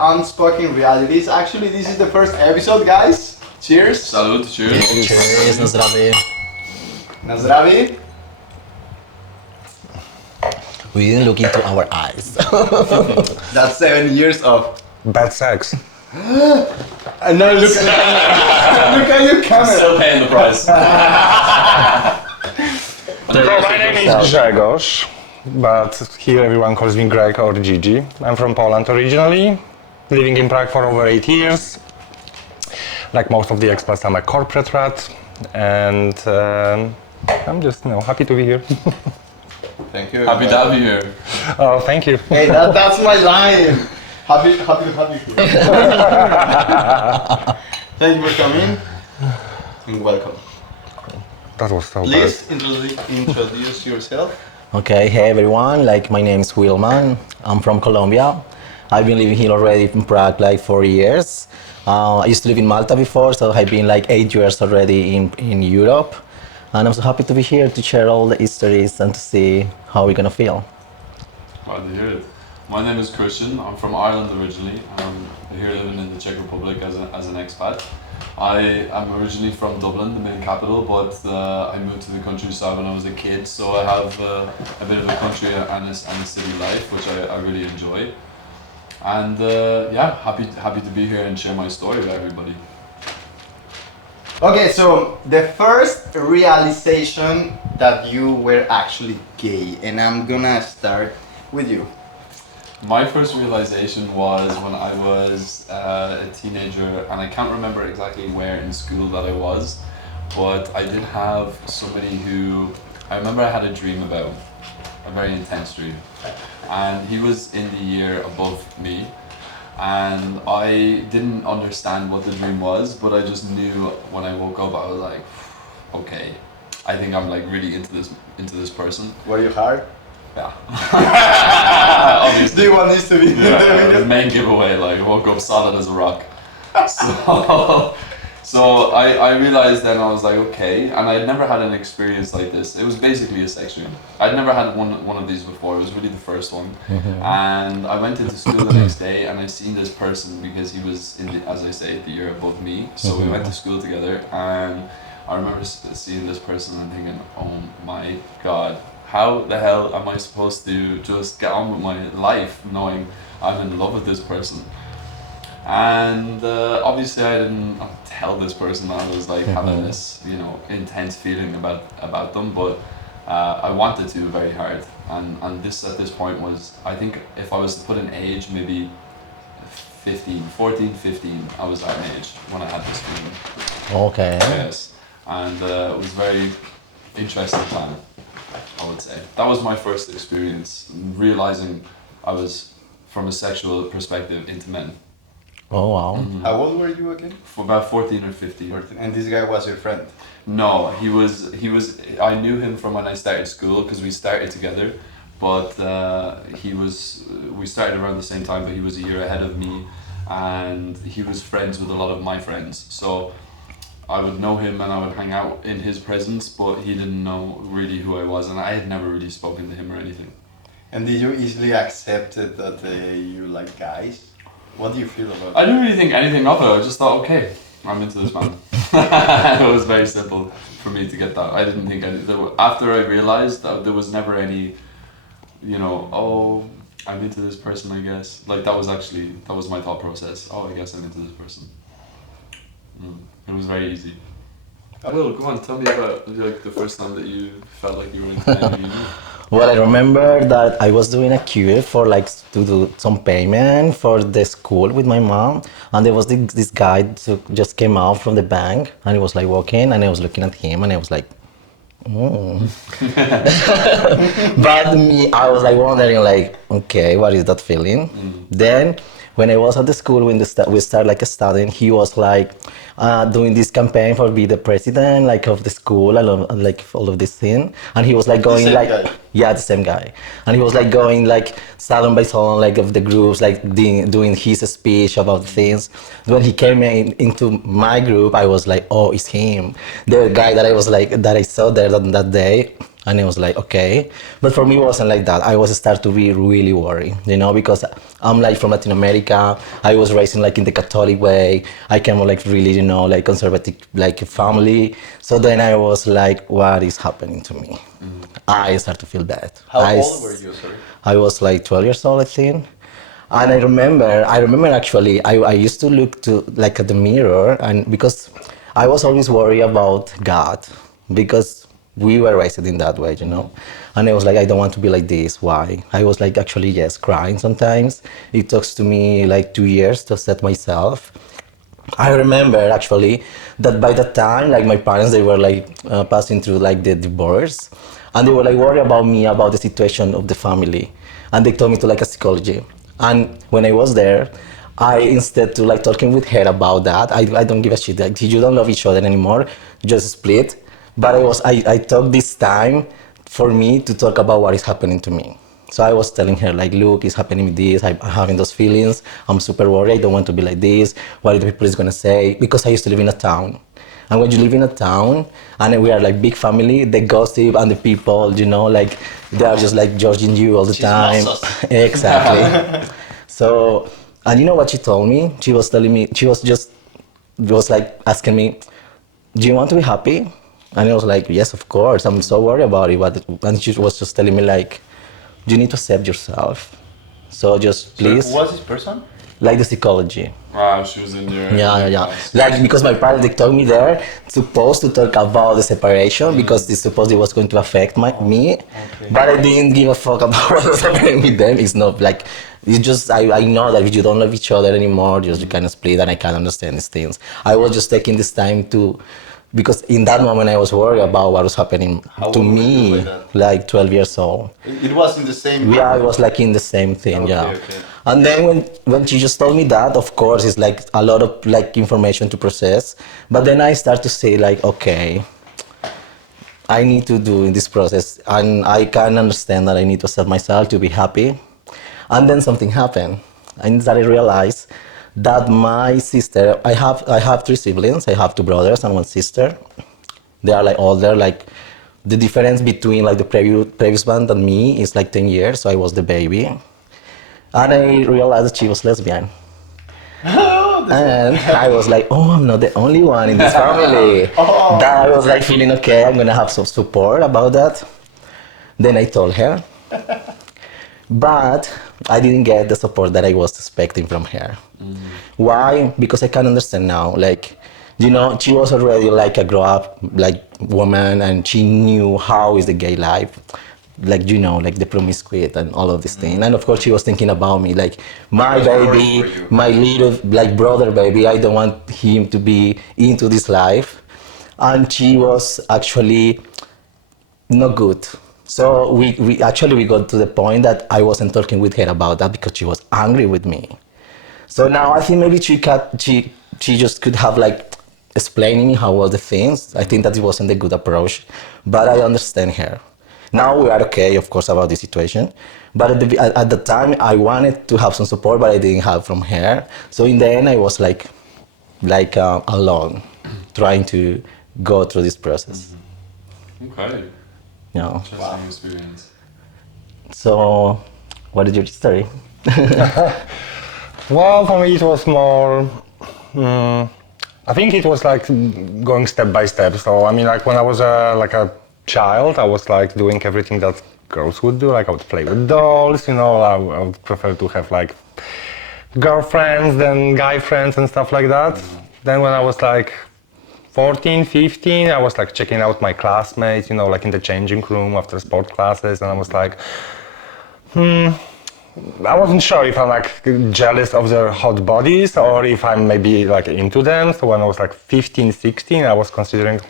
Unspoken Realities. Actually, this is the first episode, guys. Cheers. Salud, cheers. Cheers, na zdravie. Na zdraví. We didn't look into our eyes. That's 7 years of. Bad sex. And now look at look at your camera. Still paying the price. My name is Grzegorz, but here everyone calls me Greg or Gigi. I'm from Poland originally, living in Prague for over 8 years. Like most of the expats, I'm a corporate rat, and I'm just happy to be here. Thank you. Happy to have you here. Oh, thank you. Hey, that's my line. Happy to have you here. Thank you for coming and welcome. That was so Please introduce yourself. Okay, hey everyone, my name is Wilman. I'm from Colombia. I've been living here already in Prague 4 years. I used to live in Malta before, so I've been 8 years already in Europe. And I'm so happy to be here to share all the histories and to see how we're gonna feel. Glad to hear it. My name is Christian. I'm from Ireland originally. I'm here living in the Czech Republic as an expat. I am originally from Dublin, the main capital, but I moved to the countryside when I was a kid, so I have a bit of a country and a city life, which I really enjoy. And yeah, happy to be here and share my story with everybody. Okay, so the first realization that you were actually gay, and I'm gonna start with you. My first realization was when I was a teenager, and I can't remember exactly where in school that I was, but I did have somebody who I remember I had a dream about, a very intense dream, and he was in the year above me, and I didn't understand what the dream was, but I just knew when I woke up I was like, okay, I think I'm really into this person. Were you hard? Yeah. Obviously. Do you want this to be The main giveaway, woke up solid as a rock. So I realized then, I was like, okay, and I'd never had an experience like this. It was basically a sex dream. I'd never had one of these before. It was really the first one. And I went into school the next day, and I seen this person because he was as I say, the year above me. So we went to school together, and I remember seeing this person and thinking, oh my God, how the hell am I supposed to just get on with my life knowing I'm in love with this person? And obviously I didn't tell this person I was having this, intense feeling about them, but I wanted to very hard. And this at this point was, I think if I was to put an age, maybe 14, 15, I was that age when I had this feeling. Okay. Yes. And it was very interesting time, I would say. That was my first experience, realizing I was, from a sexual perspective, into men. Oh wow. How old were you again? For about 14 or 15. And this guy was your friend? No, he was, I knew him from when I started school, because we started together, but we started around the same time, but he was a year ahead of me, and he was friends with a lot of my friends. So I would know him and I would hang out in his presence, but he didn't know really who I was, and I had never really spoken to him or anything. And did you easily accept it that you like guys? What do you feel about it? I didn't really think anything of it. I just thought, okay, I'm into this man. It was very simple for me to get that. I didn't think after I realized that there was never any, oh, I'm into this person, I guess. That was my thought process. Oh, I guess I'm into this person. It was very easy. Will, go on, tell me about the first time that you felt like you were into anything. Well, I remember that I was doing a queue for to do some payment for the school with my mom, and there was this guy who just came out from the bank, and he was walking, and I was looking at him, and I was like, But I was wondering okay, what is that feeling? Then when I was at the school, when we started studying, he was doing this campaign for be the president of the school, all of this thing, and he was going the same guy. Yeah, the same guy, and he was going salon by salon of the groups, doing his speech about the things. When he came into my group, I was oh, it's him, the guy that I was that I saw there that day. And I was like, okay. But for me, it wasn't like that. I was start to be really worried, because I'm like from Latin America. I was raised in like in the Catholic way. I came from like really, like conservative like family. So then I was like, what is happening to me? I start to feel bad. How old were you, sorry? I was like 12 years old, I think. And I remember actually, I used to look to like at the mirror, and because I was always worried about God, because we were raised in that way, And I was like, I don't want to be like this. Why? I was like actually, yes, crying sometimes. It took to me like 2 years to accept myself. I remember actually that by that time, like my parents, they were like passing through like the divorce, and they were like worried about me, about the situation of the family, and they told me to like a psychology. And when I was there, I instead to like talking with her about that, I don't give a shit. Like you don't love each other anymore, just split. But I took this time for me to talk about what is happening to me. So I was telling her like, look, it's happening with this, I'm having those feelings, I'm super worried, I don't want to be like this, what are the people is gonna say? Because I used to live in a town. And when you live in a town, and we are like big family, the gossip and the people, like they are just like judging you all the time. Exactly. So, and you know what she told me? She was telling me, she was like asking me, do you want to be happy? And I was like, yes, of course, I'm so worried about it. And she was just telling me like, you need to accept yourself. So just please. So who was this person? Like the psychology. Wow, she was in your Yeah. class. Like because my parents they told me there supposed to talk about the separation because they supposed it was going to affect me, but I didn't give a fuck about what was happening with them. It's not like it's just I know that if you don't love each other anymore, you kind of split, and I can't understand these things. I was just taking this time to. Because in that moment I was worried about what was happening to me, like 12 years old. It was in the same. Yeah, I was like in the same thing, yeah. Okay. And then when she just told me that, of course, it's like a lot of like information to process. But then I start to say like, okay, I need to do in this process, and I can understand that I need to accept myself to be happy. And then something happened. I started to realize that my sister, I have 3 siblings. I have 2 brothers and 1 sister. They are like older. Like the difference between like the previous band and me is like 10 years. So I was the baby, and I realized that she was lesbian. And I was like, oh, I'm not the only one in this family. That I was like feeling okay. I'm gonna have some support about that. Then I told her. But I didn't get the support that I was expecting from her. Why? Because I can understand now. Like, she was already like a grown-up like woman, and she knew how is the gay life. Like, like the promiscuity and all of these things. And of course, she was thinking about me, like my baby, my little like brother baby. I don't want him to be into this life. And she was actually not good. So we got to the point that I wasn't talking with her about that because she was angry with me. So now I think maybe she just could have like explaining me how was the things. I think that it wasn't a good approach, but I understand her. Now we are okay, of course, about the situation. But at the time I wanted to have some support, but I didn't have from her. So in the end I was like alone, trying to go through this process. Okay. Yeah. Interesting experience. So, what is your story? Well, for me it was more, I think it was like going step by step. So I mean, like when I was like a child, I was like doing everything that girls would do. Like I would play with dolls, I would prefer to have like girlfriends than guy friends and stuff like that. Then when I was like 14, 15, I was like checking out my classmates, like in the changing room after sport classes, and I was like, I wasn't sure if I'm like jealous of their hot bodies or if I'm maybe like into them. So when I was like 15, 16, I was considering,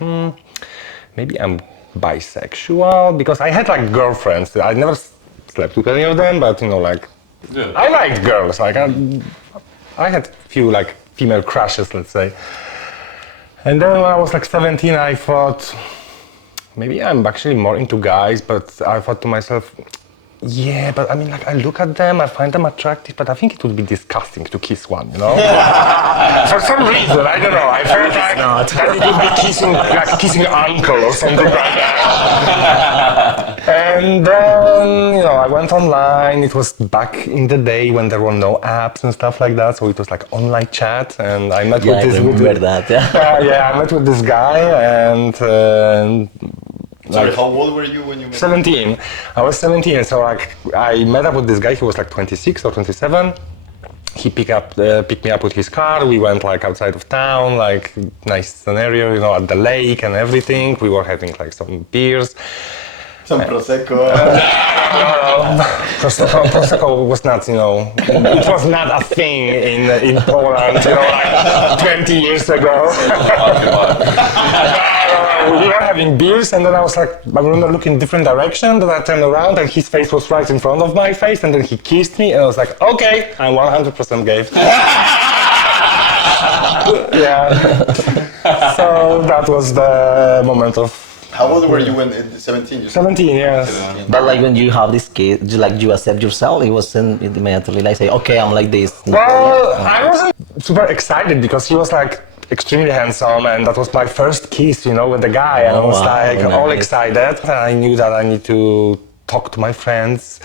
maybe I'm bisexual, because I had like girlfriends. I never slept with any of them, but like, Yeah. I liked girls. Like I had few like female crushes, let's say. And then when I was like 17, I thought, maybe I'm actually more into guys, but I thought to myself, Yeah, but I mean, like, I look at them, I find them attractive, but I think it would be disgusting to kiss one, you know? For some reason, I don't know, I felt like that it would be kissing an uncle or something like that. And then, you know, I went online, it was back in the day when there were no apps and stuff like that, so it was like online chat, and I met Yeah, with I this... remember that, yeah. yeah, I met with this guy, and... Sorry, how old were you when you met? 17. I was 17, so like I met up with this guy. He was like 26 or 27. He picked me up with his car. We went like outside of town, like nice scenario, you know, at the lake and everything. We were having like some beers. Some prosecco. Prosecco was not, you know, it was not a thing in Poland, you know, like 20 years ago. We were having beers, and then I was like, I remember looking in different direction, then I turned around and his face was right in front of my face, and then he kissed me, and I was like, okay, I'm 100% gay. Yeah. So that was the moment of... How old were you when 17? You said? 17, yes. But like when you have this case, you accept yourself, it wasn't immediately like say, okay, I'm like this. Well, I wasn't super excited because he was like extremely handsome, and that was my first kiss, you know, with the guy, and I was like all excited. I knew that I need to talk to my friends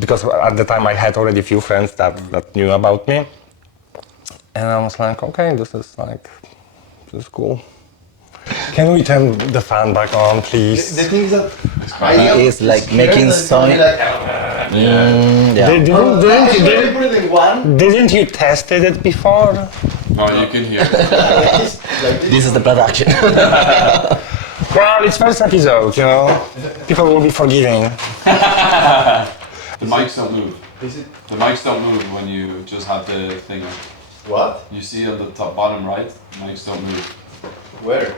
because at the time I had already a few friends that knew about me, and I was like, okay, this is cool. Can we turn the fan back on, please? The thing is that It's like making sound. Like, Didn't you tested it before? No, you can hear. This is the production. Well, it's first episode, you know. People will be forgiving. The mics don't move. The mics don't move when you just have the thing on. What? You see on the top bottom right, mics don't move. Where?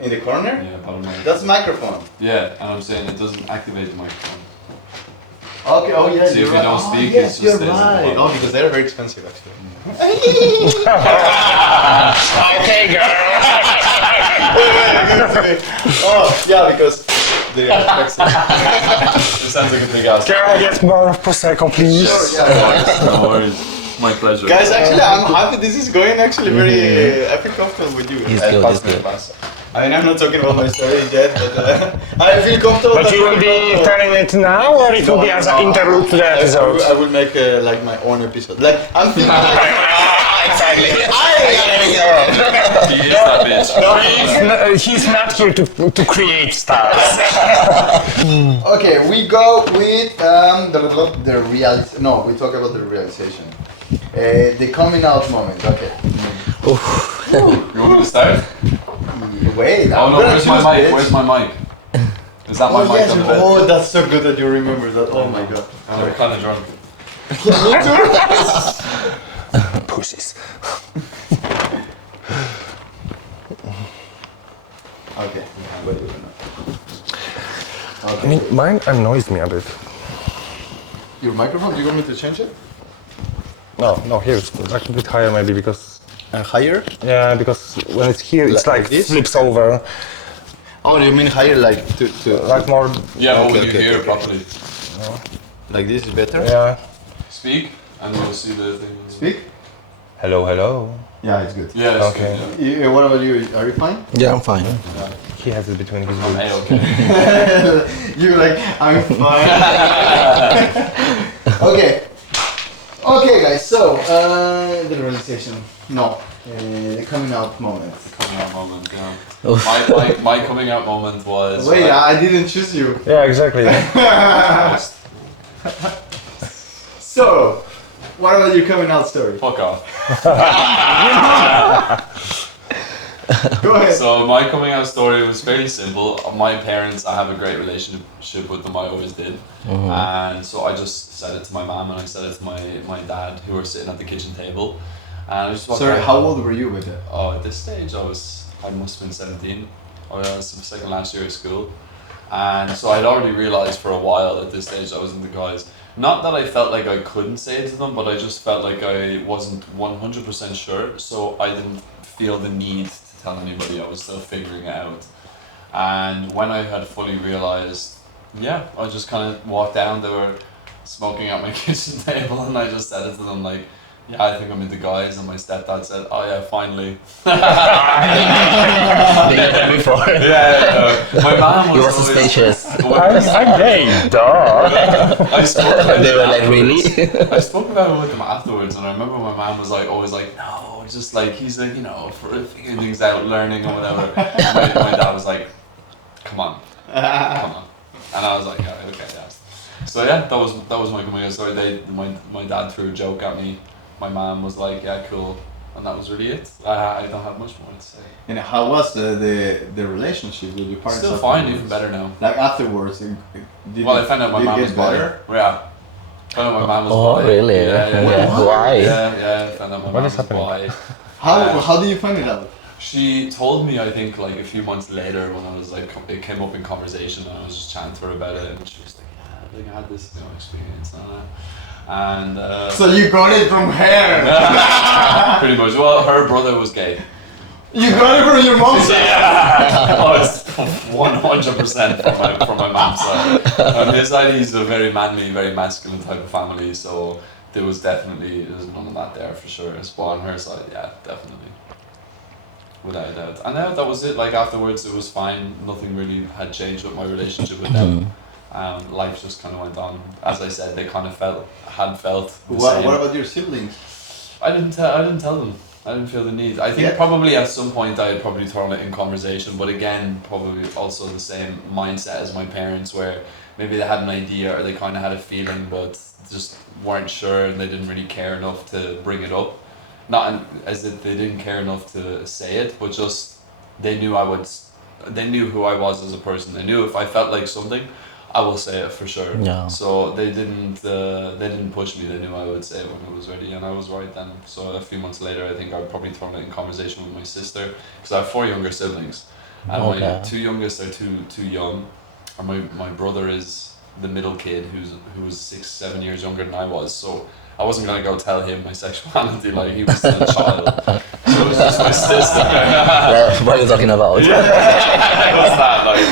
In the corner? Yeah, bottom right. That's microphone. Yeah, and I'm saying it doesn't activate the microphone. Okay, oh yeah, So if you're you right. don't speak, yes, it just you're stays at the right. bottom. Oh, because they're very expensive actually. Okay, girl. Oh, yeah, because they are expensive. It sounds like a big ass. Can I get more prosecco, please? Sure, yeah. No worries. My pleasure. Guys, actually, I'm happy this is going actually very... I feel comfortable with you. It's good, it's good. I mean, I'm not talking about my story yet, but I feel comfortable. But you will be turning it now, or it will be as an interlude to the episode? I will make like my own episode. Like, I'm feeling Exactly. He is that bitch. He's not here to create stars. Okay, we go with the realization. No, we talk about the realization. The coming out moment. Okay. You want me to start? Wait. Oh no, where's my mic? Where's my mic? Is that my mic yes. on the bed? Oh, that's so good that you remember that. Oh my god. I'm kind of drunk. Pussies. Okay. Wait. I mean, mine annoys me a bit. Your microphone? Do you want me to change it? No, here it's like a bit higher maybe because... Higher? Yeah, because when it's here, it's Like like this? flips over. Oh, you mean higher like to Like more... Yeah, but Okay, when you okay, hear okay. it properly. like this is better? Yeah. Speak, and you'll see the thing. Speak? Hello, hello. Yeah, it's good. Yeah, it's Okay. good. Yeah. What about you? Are you fine? Yeah, I'm fine. He has it between his I'm legs. A-okay. You're like, I'm fine. Okay. Okay, guys, so, the realization. No. The coming out moment. Coming out moment, yeah. Oof. My coming out moment was... Wait, I didn't choose you. Yeah, exactly. So, what about your coming out story? Fuck off. Go ahead. So my coming out story was fairly simple. My parents, I have a great relationship with them, I always did. And so I just said it to my mom and I said it to my dad, who were sitting at the kitchen table. And I just walked Sorry, around. how old were you with it? Oh, at this stage I must have been 17. I was second last year of school. And so I'd already realised for a while at this stage I was in the guys. Not that I felt like I couldn't say it to them, but I just felt like I wasn't 100% sure. So I didn't feel the need to tell anybody. I was still figuring it out. And when I had fully realised yeah, I just kind of walked down. They were smoking at my kitchen table, and I just said it to them like, "Yeah, I think I'm into guys." And my stepdad said, "Oh yeah, finally." Before. My mom He was was suspicious. I'm gay, duh. I spoke about They it were like, afterwards. really? I spoke about it with them afterwards, and I remember my mom was like, always like, "No, just like he's like, you know, for figuring things out, learning or whatever." And my dad was like, "Come on, come on," and I was like, "Yeah, okay, yeah." So yeah, that was my coming out story. My dad threw a joke at me. My mom was like, "Yeah, cool," and that was really it. I don't have much more to say. And how was the relationship with your parents? Still fine, afterwards? even better now. Like afterwards, Well, I found out my did it mom get was bi. better? Yeah. Found out my mom was Oh, bi. really? Yeah. Why? Yeah. Found out my What mom is was happening? bi. How did you find it out? She told me, I think, like a few months later when I was like, it came up in conversation and I was just chatting to her about it, and she was like, "Yeah, I think I had this, you know, experience." And So you got it from her. pretty much. Well, her brother was gay. You got it from your mom's side. Oh, it's 100% from my mom's side. On his side, he's a very manly, very masculine type of family, so there's none of that there for sure. But on her side, yeah, definitely. Without a doubt. And that was it. Like afterwards, it was fine. Nothing really had changed with my relationship with them. Life just kind of went on. As I said, they kind of had felt the same. What about your siblings? I didn't tell them. I didn't feel the need. I think Yeah. probably at some point I had probably thrown it in conversation, but again, probably also the same mindset as my parents, where maybe they had an idea or they kind of had a feeling, but just weren't sure and they didn't really care enough to bring it up. Not as if they didn't care enough to say it, but just they knew they knew who I was as a person. They knew if I felt like something, I will say it for sure. Yeah. So they didn't push me. They knew I would say it when it was ready, and I was right then. So a few months later, I think I'd probably thrown it in conversation with my sister, because I have 4 younger siblings, and my Okay. 2 youngest are too young, and my brother is the middle kid who was 6-7 years younger than I was. So I wasn't gonna go tell him my sexuality, like he was still a child. So it was just my sister. Well, what are you talking about? What's that like?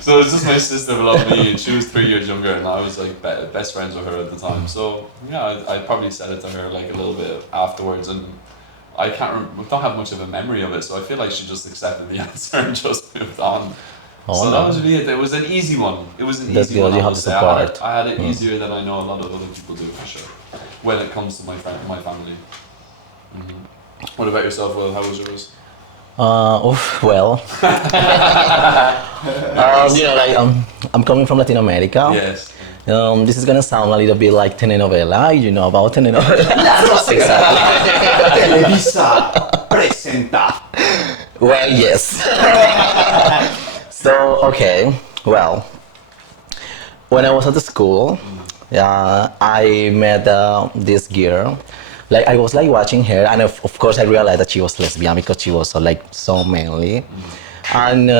So it was just my sister below me, and she was 3 years younger, and I was like best friends with her at the time. So yeah, I probably said it to her like a little bit afterwards, and I don't have much of a memory of it, so I feel like she just accepted the answer and just moved on. Oh, So no. that was really it. It was an easy one. It was an That's easy good, one. you I have would the say. support. I had it easier than I know a lot of other people do for sure. When it comes to my family. What about yourself, Will? How was yours? Well, like I'm coming from Latin America. Yes. This is gonna sound a little bit like telenovela. You know about telenovela? Exactly. Televisa presenta. Well, yes. So okay, well, when I was at the school, I met this girl. Like I was like watching her, and of course I realized that she was lesbian because she was so manly, and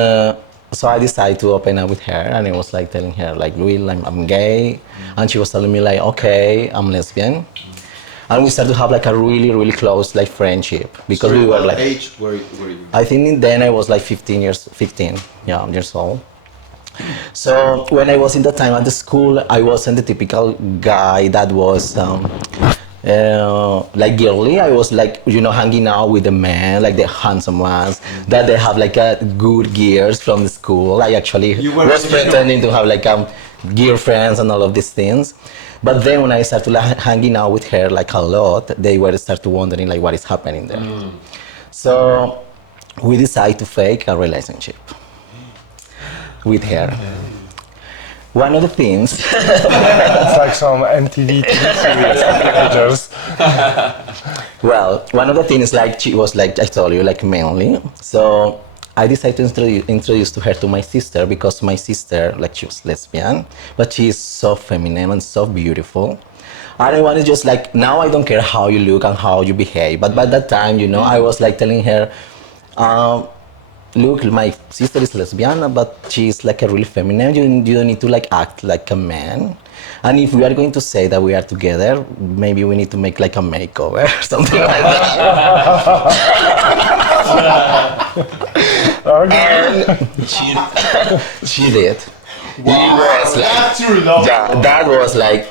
so I decided to open up with her, and I was like telling her like, "Will, I'm gay," and she was telling me like, "Okay, I'm lesbian," and we started to have like a really close like friendship because we were What like. age were you? I think then I was like 15 years old. So when I was in the time at the school, I wasn't the typical guy that was like girly. I was like, hanging out with the men, like the handsome ones, that they have like good gears from the school. I actually You were was pretending to have like girlfriends and all of these things. But then when I started like, hanging out with her like a lot, they were start to wondering like what is happening there. So we decided to fake a relationship with her. One of the things, It's like some MTV TV series of teenagers. well, one of the things like she was like I told you like manly. So I decided to introduce to her to my sister because my sister like she was lesbian, but she is so feminine and so beautiful. And I wanted just like now I don't care how you look and how you behave, but by that time I was like telling her. Look, my sister is lesbian, but she's like a really feminine. You don't need to like act like a man. And if we are going to say that we are together, maybe we need to make like a makeover or something like that. Okay. And she did. It was like, That's true love. yeah, that was like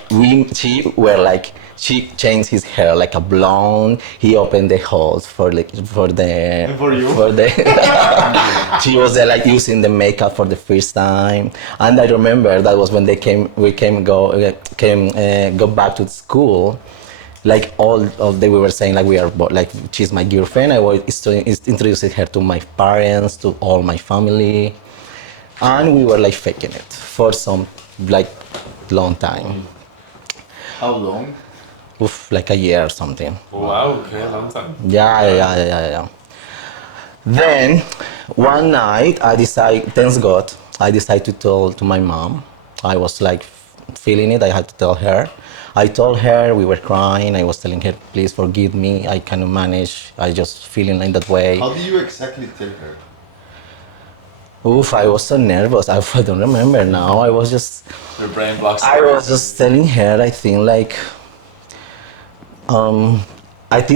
she changed his hair like a blonde. He opened the holes for the And for you? for the she was like using the makeup for the first time. And I remember that was when go back to school. Like all of they we were saying like like she's my girlfriend. I was introducing her to my parents, to all my family, and we were like faking it for some like long time. How long? Oof, like a year or something. Wow, okay, a long time. Yeah. Then one night thanks God, I decided to tell to my mom. I was like feeling it, I had to tell her. I told her, we were crying, I was telling her, please forgive me, I cannot manage, I just feeling in that way. How do you exactly tell her? Oof, I was so nervous, I don't remember now, I was just telling her, I think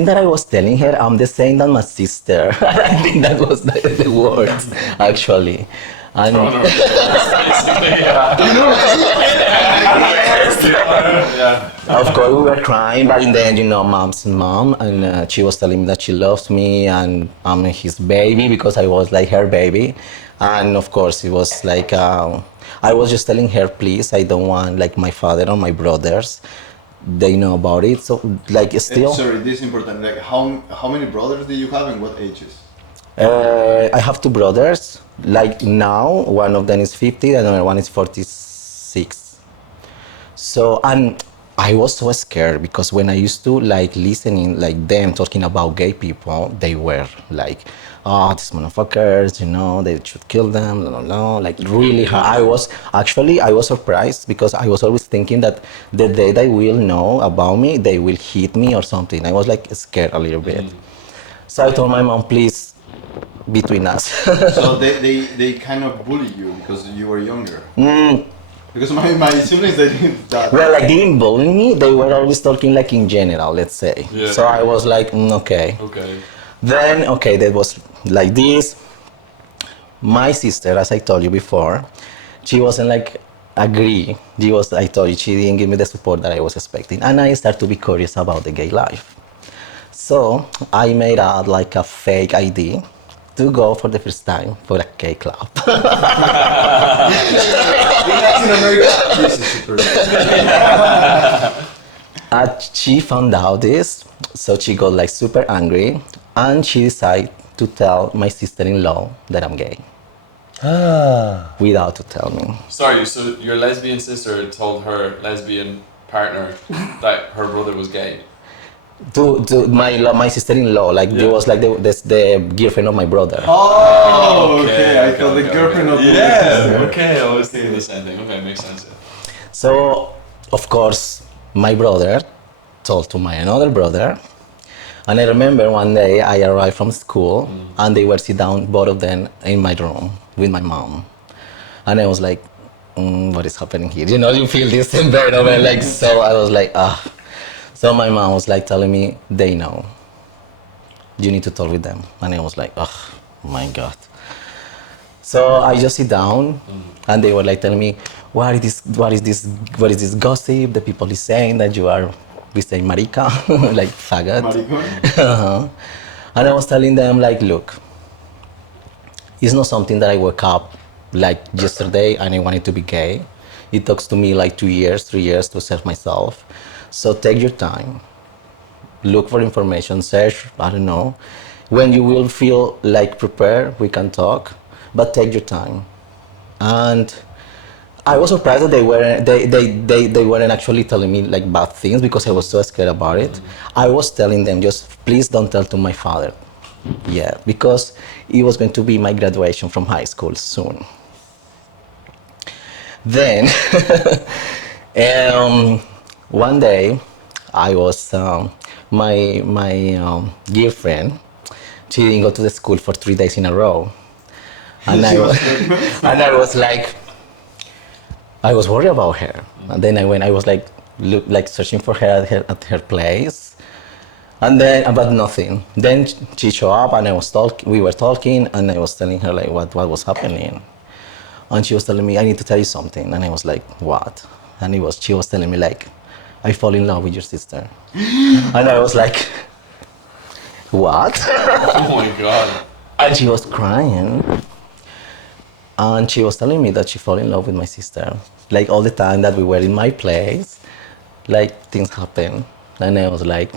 that I was telling her I'm the same than my sister. I think that was the words, actually. And of course, we were crying, but in the end, mom's mom, and she was telling me that she loves me, and I'm his baby because I was like her baby. And of course, it was like, I was just telling her, please, I don't want like my father or my brothers. They know about it, so like still. Sorry, this is important. Like, how many brothers do you have and what ages? I have two brothers. Like now, one of them is 50, and another one is 46. So, and I was so scared because when I used to like listening like them talking about gay people, they were like, oh, these motherfuckers, they should kill them, like really hard. I was surprised because I was always thinking that the day they will know about me, they will hit me or something. I was like scared a little bit. So I told my mom, please, between us. So they kind of bully you because you were younger? Because my siblings, they did that. Well, like, they didn't bully me, they were always talking like in general, let's say. Yeah. So I was like, okay. Then, that was like this. My sister, as I told you before, she wasn't like agree. I told you, she didn't give me the support that I was expecting. And I started to be curious about the gay life. So I made out like a fake ID to go for the first time for a gay club. In Latin America, this is super. And she found out this, so she got like super angry, and she decided to tell my sister-in-law that I'm gay. Without to tell me. Sorry, so your lesbian sister told her lesbian partner that her brother was gay? To my sister-in-law, like it was like the girlfriend of my brother. Oh, okay. I thought the girlfriend of the sister. Okay, I was thinking the same thing. Okay, makes sense. So, of course, my brother told to my another brother, and I remember one day I arrived from school and they were sit down, both of them, in my room with my mom, and I was like, what is happening here? You feel this environment, like, so I was like, So my mom was like telling me, they know. You need to talk with them. And I was like, oh my God. So I just sit down and they were like telling me, what is this gossip? The people is saying that you are, we say marica, like faggot. Maricón? And I was telling them like, look, it's not something that I woke up like yesterday and I wanted to be gay. It took to me like 2 years, 3 years to accept myself. So take your time, look for information, search, I don't know. When you will feel like prepared, we can talk, but take your time. And I was surprised that they weren't actually telling me like bad things because I was so scared about it. I was telling them just, please don't tell to my father. Yeah, because it was going to be my graduation from high school soon. Then, one day, I was my girlfriend. She didn't go to the school for 3 days in a row, and I was like, I was worried about her. And then I was like searching for her at her place, and then but nothing. Then she showed up, and we were talking, and I was telling her like what was happening. And she was telling me, I need to tell you something. And I was like, what? And she was telling me like, I fall in love with your sister. And I was like, what? Oh my god. And she was crying. And she was telling me that she fell in love with my sister. Like all the time that we were in my place, like things happen. And I was like,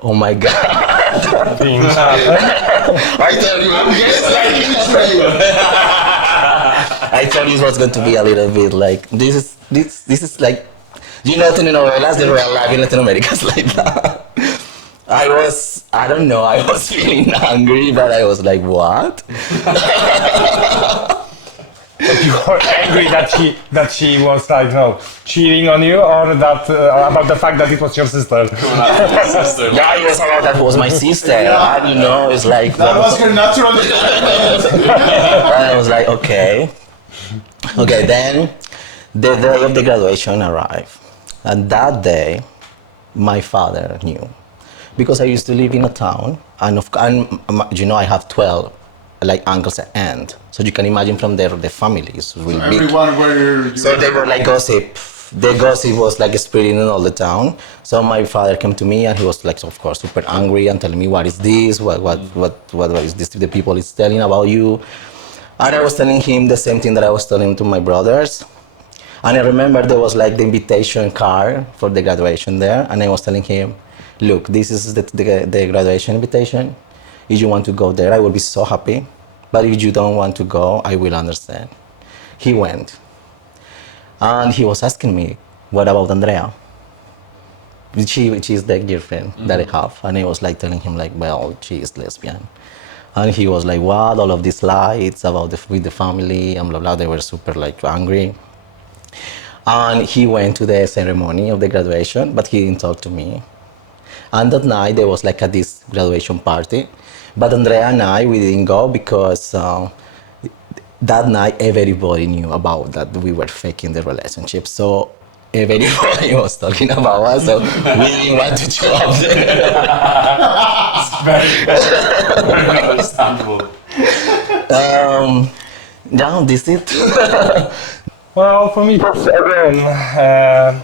oh my god. Things happen. I told you, I told you it was going to be a little bit like, this is like, you know, telenovelas, the real life in Latin America is like that. I don't know, I was feeling angry, but I was like, what? But you were angry that she was like, cheating on you, or that about the fact that it was your sister? Sister. Yeah, it was about that was my sister. I don't know, it's like... That was her natural. I was like, okay. Okay, then the day of the graduation arrived. And that day, my father knew. Because I used to live in a town, and you know, I have 12 like uncles and aunts. So you can imagine from there, the families really big. Everyone were. So they were like gossip. The gossip was like spreading in all the town. So my father came to me and he was like, of course, super angry and telling me, what is this? What is this the people is telling about you? And I was telling him the same thing that I was telling to my brothers. And I remember there was like the invitation card for the graduation there. And I was telling him, look, this is the graduation invitation. If you want to go there, I will be so happy. But if you don't want to go, I will understand. He went. And he was asking me, what about Andrea? She is the girlfriend that I have. And I was like telling him like, well, she is lesbian. And he was like, what? All of these lies about with the family and blah, blah. They were super like angry. And he went to the ceremony of the graduation, but he didn't talk to me. And that night there was like this graduation party. But Andrea and I, we didn't go because that night everybody knew about that we were faking the relationship. So everybody was talking about us, so we didn't want to show up there. It's very understandable. Yeah, this is it. Well, for me, it was again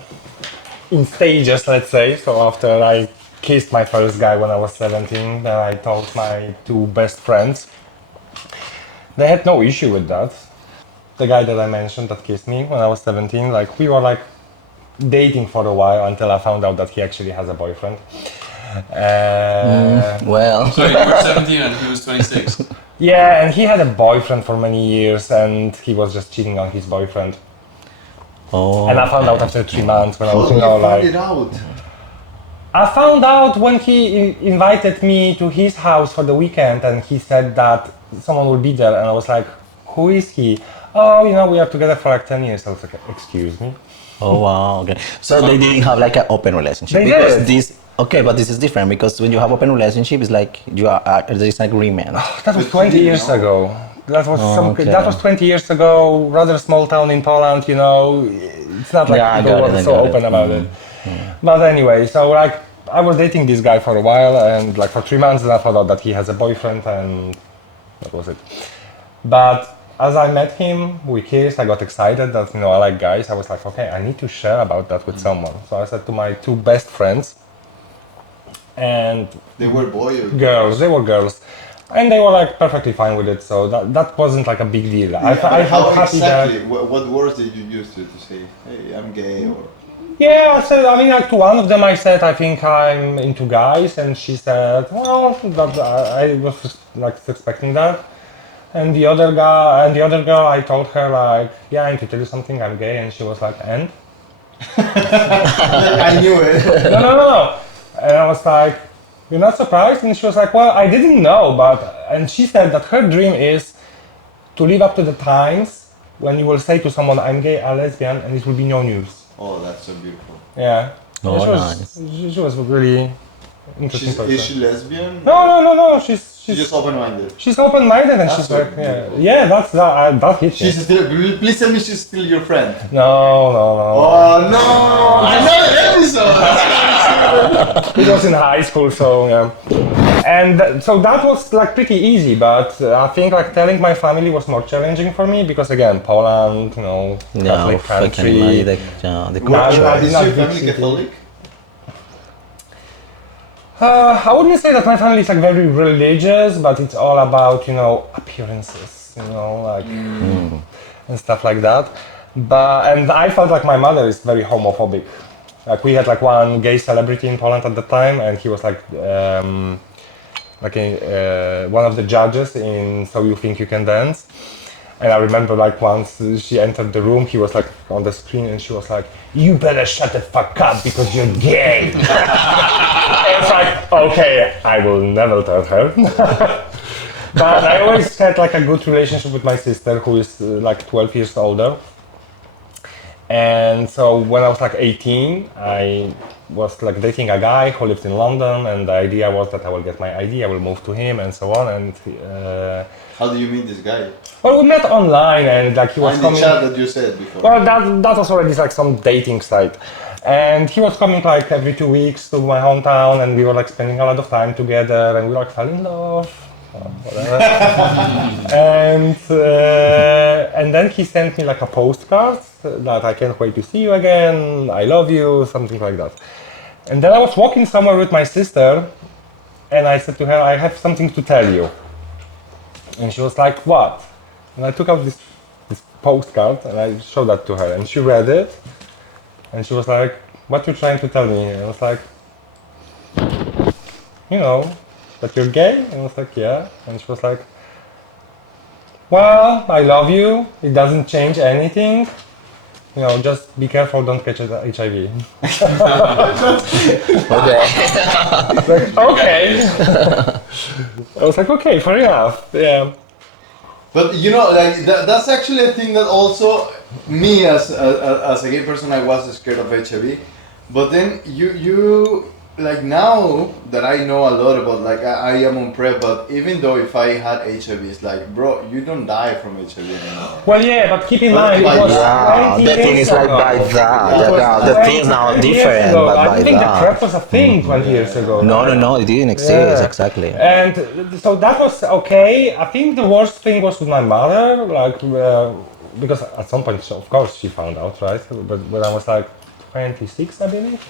in stages, let's say. So after I kissed my first guy when I was 17, then I told my two best friends. They had no issue with that. The guy that I mentioned that kissed me when I was 17, like we were like dating for a while until I found out that he actually has a boyfriend. Well, So you were 17 and he was 26. Yeah, and he had a boyfriend for many years, and he was just cheating on his boyfriend. oh, And I found out after 3 months when I was, How you did know, you find like. it out? I found out when he invited me to his house for the weekend, and he said that someone will be there, and I was like, who is he? Oh, you know, we are together for like 10 years. I was like, excuse me? Oh wow, okay. So they didn't have like an open relationship. They because did. this okay, but this is different because when you have open relationship, it's like you are there is an agreement. That was But 20 you years know. ago. That was okay. that was 20 years ago. Rather small town in Poland, you know. It's not like Yeah, I people got it, were I so got it. open about it. But anyway, so like I was dating this guy for a while, and like for 3 months, then I found out that he has a boyfriend, and that was it. But as I met him, we kissed. I got excited that, you know, I like guys. I was like, okay, I need to share about that with someone. So I said to my two best friends, and They were boys or girls, they were girls, and they were like perfectly fine with it. So that wasn't like a big deal. Yeah, I but how felt happy that. exactly? What words did you use to say, hey, I'm gay, or? Yeah, I said, I mean, like to one of them I said, I think I'm into guys, and she said, well, that I was just, like expecting that. And the other girl, I told her like, yeah, I need to tell you something, I'm gay, and she was like, and? I knew it. No. And I was like, you're not surprised? And she was like, well, I didn't know, and she said that her dream is to live up to the times when you will say to someone, I'm gay, I'm lesbian, and it will be no news. Oh, that's so beautiful. Yeah. Oh, she was, nice. She was a really interesting person. Is she lesbian? No. She's just open-minded. She's open-minded, and That's she's so like, beautiful. yeah, that hit me. She's still. Please tell me she's still your friend. No. Oh no! Another episode. It was in high school, so yeah. And so that was like pretty easy, but I think like telling my family was more challenging for me because again, Poland, you know, Catholic I can country. imagine the Now, culture. Is not your big family city. Catholic? I wouldn't say that my family is like very religious, but it's all about, you know, appearances, you know, like and stuff like that. And I felt like my mother is very homophobic. Like we had like one gay celebrity in Poland at the time, and he was like one of the judges in So You Think You Can Dance. And I remember like once she entered the room, he was like on the screen and she was like, "You better shut the fuck up because you're gay." I was like, okay, I will never tell her. But I always had like a good relationship with my sister who is like 12 years older. And so when I was like 18, I was like dating a guy who lived in London, and the idea was that I will get my ID, I will move to him and so on. And How do you meet this guy? well, we met online, and like he was In the coming. chat that you said before. Well, that was already like some dating site, and he was coming like every 2 weeks to my hometown, and we were like spending a lot of time together, and we like fell in love, or whatever. And then he sent me like a postcard that I can't wait to see you again, I love you, something like that. And then I was walking somewhere with my sister, and I said to her, "I have something to tell you." And she was like, "What?" And I took out this postcard and I showed that to her, and she read it, and she was like, "What you trying to tell me?" And I was like, "You know, that you're gay?" And I was like, "Yeah." And she was like, "Well, I love you. It doesn't change anything. You know, just be careful, don't catch HIV." Okay. Like, okay. I was like, okay, fair enough. Yeah. But you know, like that's actually a thing that also me as a gay person, I was scared of HIV. But then you like now that I know a lot about like I am on PrEP, but even though if I had HIV, it's like, bro, you don't die from HIV anymore. Well, yeah, but keep in But mind, it by was Yeah, 20 the thing years is like ago. by that. It was The things now are 20 years different, ago. but I by don't think the that. PrEP was a thing 20 years ago. No, it didn't exist, Yeah. exactly. And so that was okay. I think the worst thing was with my mother, like because at some point, of course, she found out, right? But when I was like 26, I believe.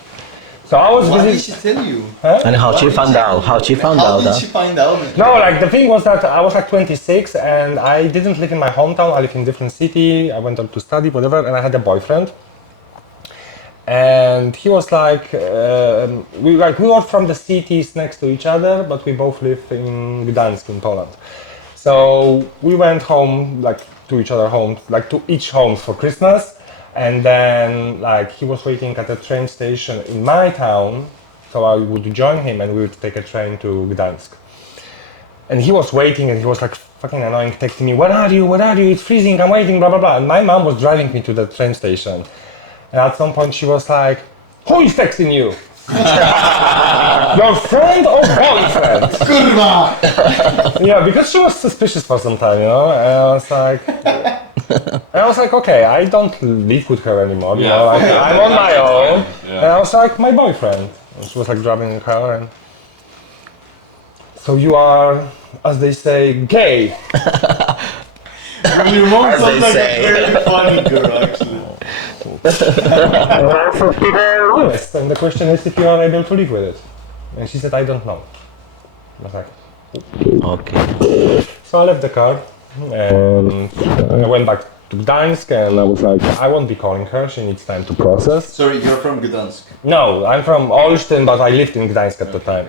So I was What did visiting. she tell you? And how What she did found out? How she found How out? did she find out? No, like the thing was that I was like 26 and I didn't live in my hometown. I lived in a different city. I went on to study, whatever, and I had a boyfriend. And he was like, we were from the cities next to each other, but we both live in Gdańsk in Poland. So we went home, like to each other homes, like to each home for Christmas. And then like he was waiting at a train station in my town, so I would join him and we would take a train to Gdańsk. And he was waiting and he was like fucking annoying, texting me, where are you, it's freezing, I'm waiting, blah, blah, blah. And my mom was driving me to the train station. And at some point she was like, who is texting you? Your friend or boyfriend? Kurwa! Yeah, because she was suspicious for some time, you know? And I was like, okay, I don't live with her anymore, you know? Like, I'm on my own. Yeah. And I was like, my boyfriend. And she was like driving her and... So you are, as they say, gay. Your mom As sounds they like say. a very funny girl, actually. Honest. And the question is if you are able to live with it. And she said, I don't know. I was like, Okay. so I left the car and I went back to Gdańsk and I was like, I won't be calling her, she needs time to process. Sorry, you're from Gdańsk. No, I'm from Olsztyn, but I lived in Gdańsk at the time.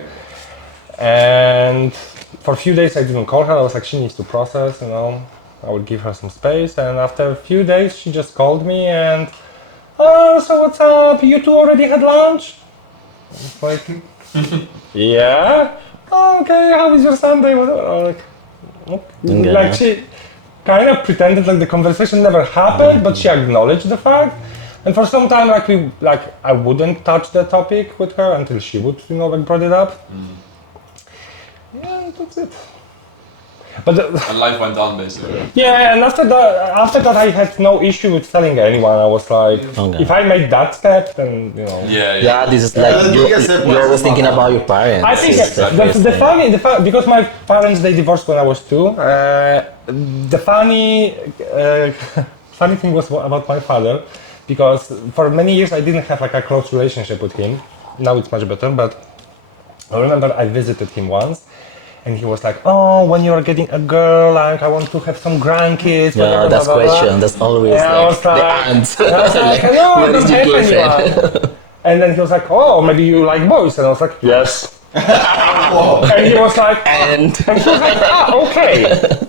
And for a few days I didn't call her, I was like, she needs to process, you know, I would give her some space. And after a few days she just called me and, oh, so what's up, you two already had lunch? It's like, yeah? Oh, okay, how was your Sunday? Like, Yeah. like she kind of pretended like the conversation never happened, but she acknowledged the fact. And for some time, I wouldn't touch the topic with her until she would, you know, like brought it up. Yeah, that's it. But And life went on basically. yeah, and after that, I had no issue with telling anyone. I was like, Okay. if I made that step, then you know. Yeah, this is like you're always thinking about your parents. I think It's the funny because my parents they divorced when I was 2. The funny thing was about my father, because for many years I didn't have like a close relationship with him. Now it's much better, but I remember I visited him once. And he was like, "Oh, when you're getting a girl, like I want to have some grandkids." Yeah, blah, that's blah, blah, question. blah. That's always And I like was like, the aunt. And I was like, Like, "No, I where don't is your have girlfriend? anyone." And then he was like, "Oh, maybe you like boys." And I was like, "Yes." And he was like, And and she was like, "Ah, okay."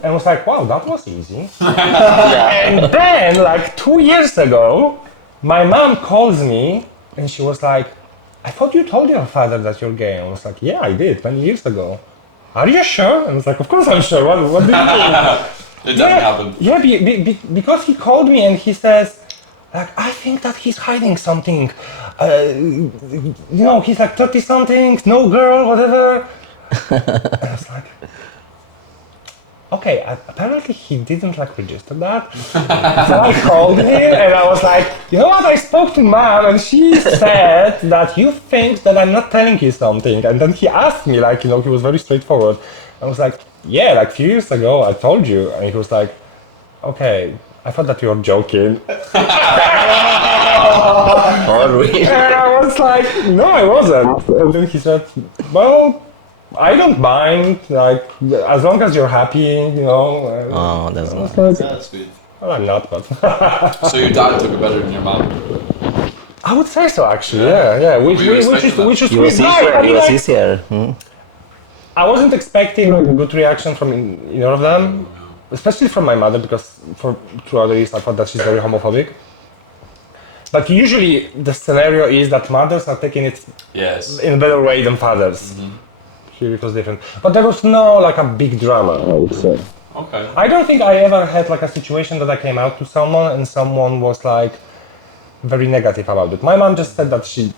And I was like, "Wow, that was easy." And then, like 2 years ago, my mom calls me and she was like, "I thought you told your father that you're gay." And I was like, "Yeah, I did, 20 years ago." "Are you sure?" And I was like, "Of course I'm sure. What do you think?" It doesn't happen. Yeah, because he called me and he says, like, "I think that he's hiding something. He's like 30 something, no girl, whatever." And I was like, okay, apparently he didn't like register that. So I called him and I was like, "You know what, I spoke to mom and she said that you think that I'm not telling you something." And then he asked me, like, he was very straightforward. I was like, "Yeah, like a few years ago I told you." And he was like, "Okay, I thought that you were joking." oh, really? And I was like, "No, I wasn't." And then he said, "Well, I don't mind, like, as long as you're happy, you know." Oh, that's I nice. was like, That's sweet. well, I'm not, but So your dad took it better than your mom. I would say so, actually. Yeah. Which you is expecting that? which is It was nice. easier. I mean, It was like, easier. Hmm? I wasn't expecting like, a good reaction from either of them, especially from my mother, because throughout the years I thought that she's very homophobic. But usually the scenario is that mothers are taking it Yes. in a better way than fathers. Here it was different. But there was no like a big drama, I would say. Okay. I don't think I ever had like a situation that I came out to someone and someone was like very negative about it. My mom just said that she,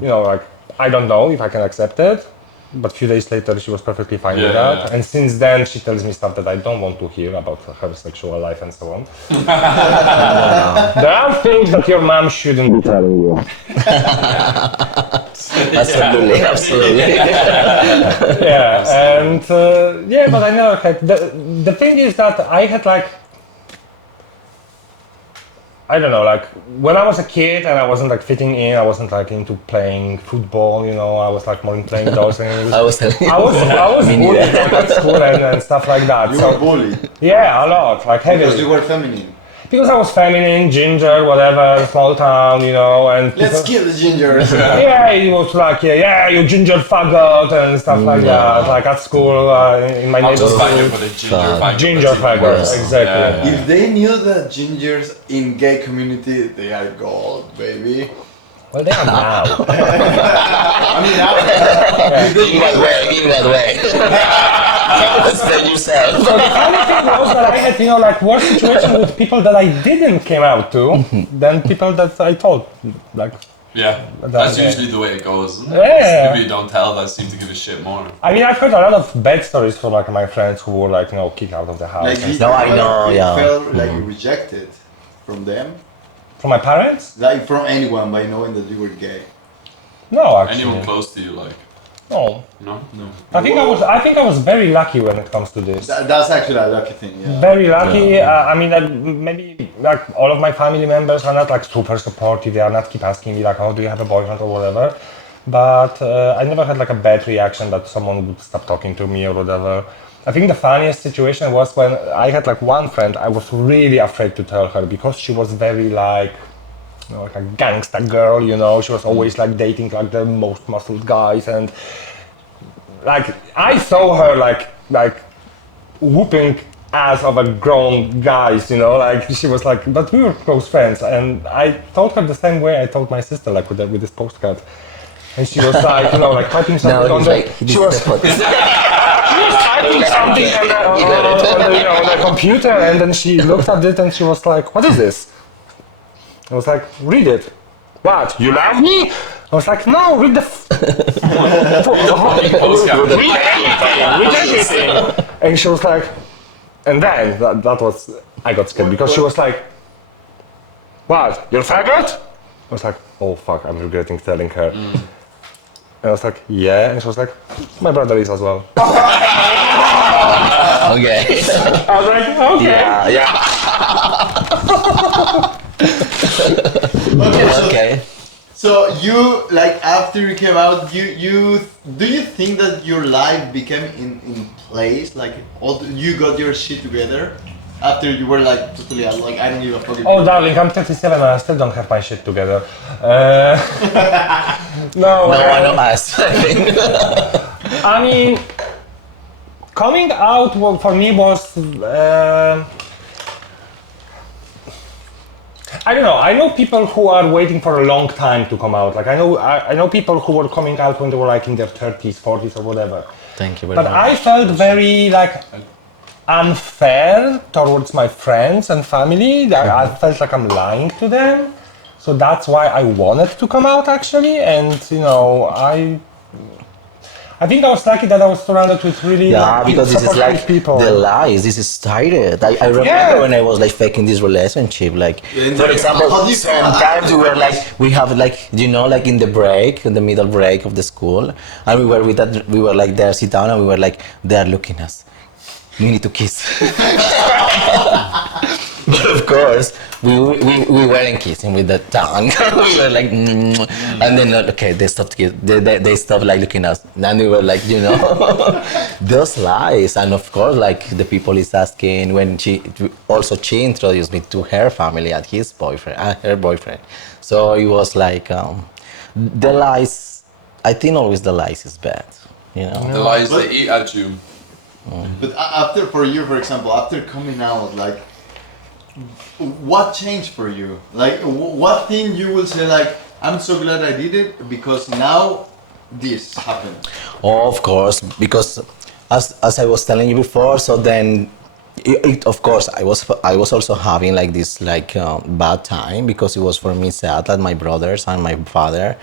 like, I don't know if I can accept it. But a few days later, she was perfectly fine with that. Yeah. And since then, she tells me stuff that I don't want to hear about her sexual life and so on. There are things that your mom shouldn't be telling you. Absolutely, absolutely. Yeah, and but I never had. The thing is that I had like, I don't know, like when I was a kid and I wasn't like fitting in, I wasn't like into playing football, I was like more in playing dolls and I was telling you. I was Me bullied neither. at school and stuff like that. You So were bullied yeah, a lot, like because heavily. you were feminine. Because I was feminine, ginger, whatever, small town, and Let's people- kill the gingers. Yeah, it was like, yeah, you ginger faggot and stuff like that. Like at school, in my I'll just back neighborhood. it with a ginger faggot. Ginger That's even faggot, worse. exactly. Yeah. If they knew that gingers in gay community, they are gold, baby. Well, they are now. I mean, now, In what way? In what way? Explain yourself. So the funny thing was that I had, like worse situation with people that I didn't came out to than people that I told, like. Yeah, that's usually the way it goes. Isn't it? Yeah. People you don't tell that seem to give a shit more. I mean, I've heard a lot of bad stories from like my friends who were like, kicked out of the house. like and you No, I know, you yeah. felt like rejected from them, From my parents? like from anyone by knowing that you were gay. No, actually. Anyone close to you, like, No. no? No. I think I was very lucky when it comes to this. That's actually a lucky thing, yeah. Very lucky. I mean, maybe like all of my family members are not like super supportive. They are not keep asking me like, "Oh, do you have a boyfriend or whatever?" But I never had like a bad reaction that someone would stop talking to me or whatever. I think the funniest situation was when I had like one friend. I was really afraid to tell her because she was very like a gangster girl. She was always like dating like the most muscled guys and. Like I saw her like whooping ass of a grown guys, like she was like, but we were close friends, and I told her the same way I told my sister, like with this postcard, and she was like, like typing something No, on he's the, like, she was typing something on the computer, and then she looked at it and she was like, "What is this?" I was like, "Read it." "What? You love me?" I was like, "No, read the Postcard. read everything. And she was like, And then that was, I got scared because she was like, what, you're faggot? I was like, oh fuck, I'm regretting telling her. And I was like, yeah, and she was like, my brother is as well. Okay. I was like, okay. Yeah. Okay. So you, like, after you came out, you do you think that your life became in place, like you got your shit together after you were like totally out, like I don't give a fuck. Oh darling, I'm 37 and I still don't have my shit together. No, I don't ask. I think. I mean, coming out for me was, I don't know. I know people who are waiting for a long time to come out. Like I know people who were coming out when they were like in their 30s, 40s, or whatever. Thank you very But much. I felt very like unfair towards my friends and family. I felt like I'm lying to them. So that's why I wanted to come out actually. And you know, I think I was lucky that I was surrounded with really because this is supportive like people. the lies. This is started. I remember when I was like faking this relationship. Like, for example, sometimes we were like, we have like, you know, like in the break, in the middle break of the school, and we were with that. We were like there, sit down, and we were like, they are looking at us. We need to kiss. But of course, we weren't kissing with the tongue. We were like, and then okay, they stopped they stopped like looking at us. And we were like, you know, those lies. And of course, like the people is asking when she introduced me to her family and his boyfriend, her boyfriend. So it was like the lies. I think always the lies is bad. You know, The lies they eat at you. But after, for you, for example, after coming out, like, what changed for you? Like, what thing you will say, like, I'm so glad I did it because now this happened? Oh, of course, because as I was telling you before, so then of course I was also having like this like bad time because it was for me sad that my brothers and my father,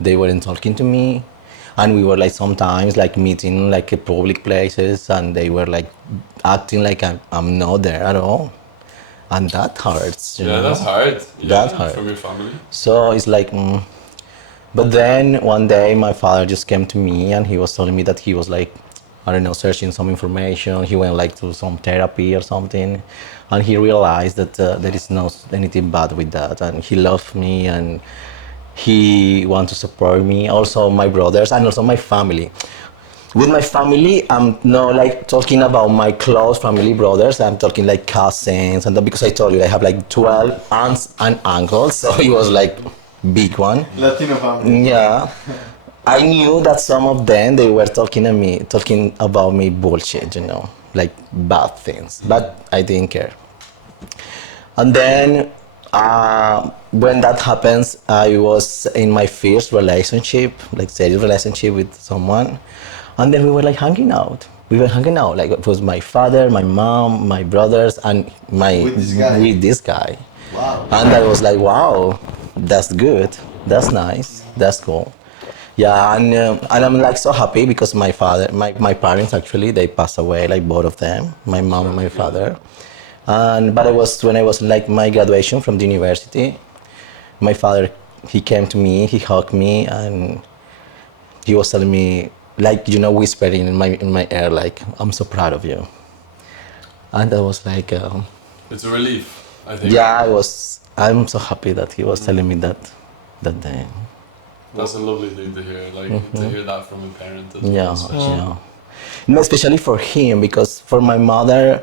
they weren't talking to me. And we were like sometimes like meeting like at public places and they were like acting like I'm not there at all. And that hurts, you know? That's hard. That hurt. From your family. So it's like, But then one day my father just came to me and he was telling me that he was like, I don't know, searching some information. He went like to some therapy or something. And he realized that there is no anything bad with that. And he loved me and he wants to support me, also my brothers and also my family. With my family, I'm not like talking about my close family brothers, I'm talking like cousins, and because I told you I have like 12 aunts and uncles, so it was like big one. Latino family. Yeah. I knew that some of them, they were talking about me bullshit, you know, like bad things, but I didn't care. And then when that happens, I was in my first relationship, like serious relationship with someone. And then we were like hanging out. We were hanging out, like it was my father, my mom, my brothers, and with this guy. Wow. And I was like, wow, that's good, that's nice, that's cool. Yeah, and I'm like so happy because my parents actually, they passed away, like both of them, my mom and my father. But when I was like my graduation from the university, my father, he came to me, he hugged me, and he was telling me, like, you know, whispering in my ear, like, I'm so proud of you. And I was like, It's a relief, I think. yeah, I'm so happy that he was telling me that day. That's a lovely thing to hear, like to hear that from a parent. As Yeah, well, especially. yeah. No, especially for him, because for my mother,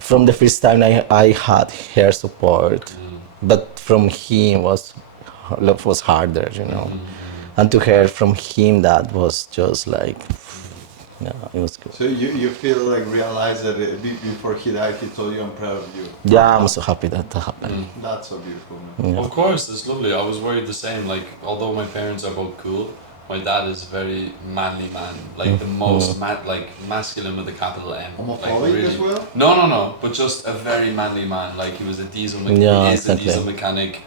from the first time I had her support, but from him was harder, you know. And to hear from him, that was just like, yeah, it was good. So you feel like realize that before he died, he told you, I'm proud of you. Yeah, I'm so happy that happened. That's so beautiful, man. Yeah. Of course, it's lovely. I was worried the same. Like, although my parents are both cool, my dad is very manly man, like the most masculine with a capital M. Homophobic as well? No, but just a very manly man. Like he was a diesel mechanic. Yeah, He is a exactly. diesel mechanic.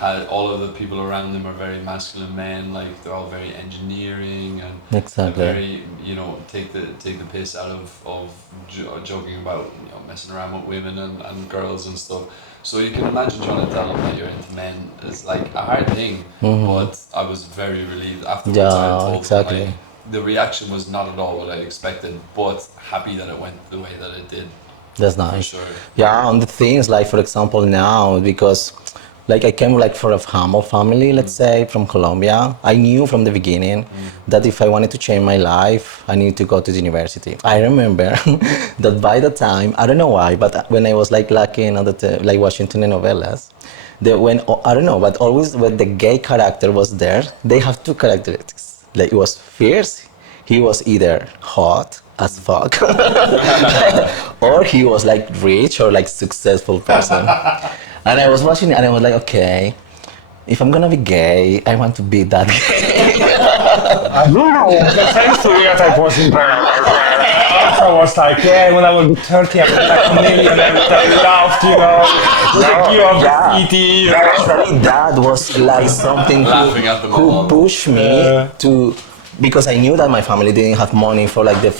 had all of the people around them are very masculine men, like they're all very engineering and Exactly. very, you know, take the piss out of joking about, you know, messing around with women and girls and stuff. So you can imagine trying to tell them that you're into men is like a hard thing. But I was very relieved afterwards. I Yeah, told exactly. them, like, the reaction was not at all what I expected, but happy that it went the way that it did. That's For nice. sure. Yeah, and the things like, for example, now, because like I came like from a humble family, let's say, from Colombia. I knew from the beginning that if I wanted to change my life, I needed to go to the university. I remember that by the time, I don't know why, but when I was like looking at like watching telenovelas, when I don't know, but always when the gay character was there, they have two characteristics. Like it was fierce, he was either hot as fuck, or he was like rich or like successful person. And I was watching it and I was like, okay, if I'm gonna be gay, I want to be that gay. No, the same story as I was in Prague. I was like, yeah, when I will be 30, I will be like a millionaire with a loft, you know, the view of the city. Actually, that was like something Laughing at them who all. pushed me to, because I knew that my family didn't have money for like the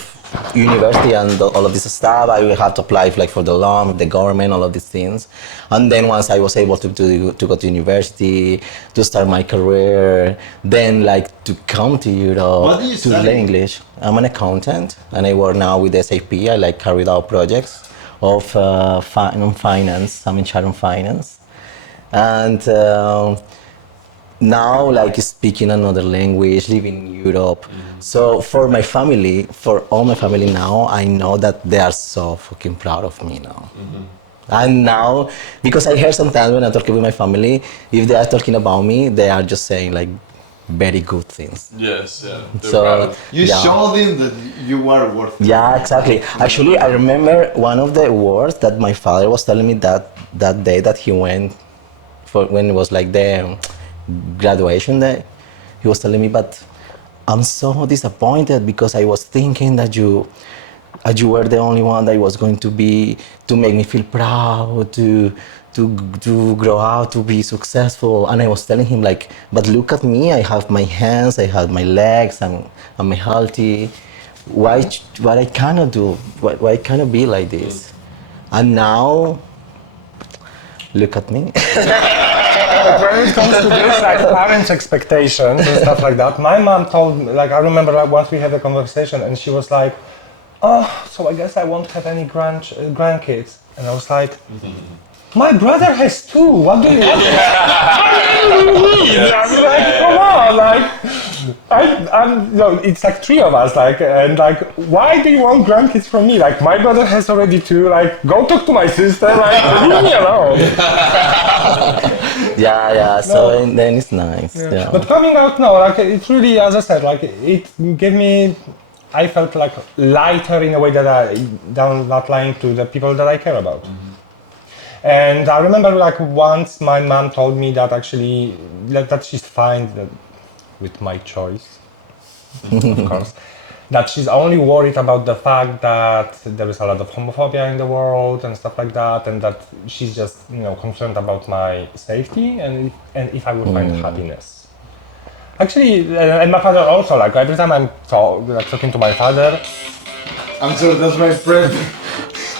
university and all of this stuff. I had to apply like for the loan, the government, all of these things. And then once I was able to go to university, to start my career, then like to come to Europe, What do you to study? learn English. I'm an accountant and I work now with SAP. I like carried out projects of finance. I'm in charge of finance. And now like speaking another language, living in Europe. So for my family, for all my family now, I know that they are so fucking proud of me now. And now, because I hear sometimes when I'm talking with my family, if they are talking about me, they are just saying like very good things. Yes, yeah. They're So proud. You yeah. showed him that you are worth it. Yeah, exactly. Actually, I remember one of the words that my father was telling me that day that he went for when it was like the graduation day. He was telling me, but I'm so disappointed because I was thinking that you were the only one that was going to make me feel proud, to grow out, to be successful. And I was telling him like, but look at me, I have my hands, I have my legs, I'm healthy. What I cannot do? Why cannot be like this? And now, look at me. When it comes to this, like parents' expectations and stuff like that, my mom told me, like I remember like once we had a conversation and she was like, oh, so I guess I won't have any grandkids. And I was like, my brother has two, what do you want? I'm like, come on, like, I'm, no, it's like three of us, like, and like, why do you want grandkids from me? Like, my brother has already two, like, go talk to my sister, like, leave me alone. Yeah. So then it's nice. Yeah. But coming out now, like, it really, as I said, like, it gave me, I felt like lighter in a way that I'm not lying to the people that I care about. And I remember like once my mom told me that actually that she's fine with my choice, of course, that she's only worried about the fact that there is a lot of homophobia in the world and stuff like that, and that she's just, you know, concerned about my safety and if I would find happiness. Actually, and my father also, like every time I'm talking to my father, I'm sorry, that's my friend.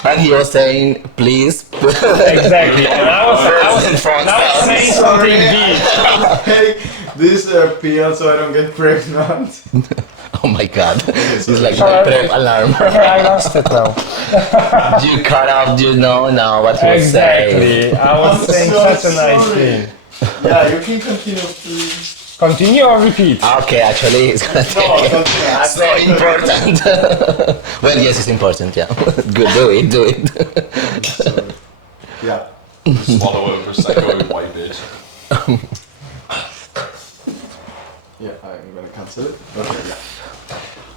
And he was saying, please. exactly, and I was saying something deep. Hey, this pill so I don't get pregnant. Oh my God. It's like Sorry. my prep alarm. I lost it now. You cut off, you know now what he was saying. Exactly, I was I'm saying so such a nice sorry. thing. Yeah, you can continue, please. Continue or repeat? Okay, actually, it's gonna take continue. so important. Well, yes, it's important, yeah. Good, do it. Sorry. Yeah. Swallow a Prosecco, white bitch. Yeah, I'm gonna cancel it. Okay, yeah.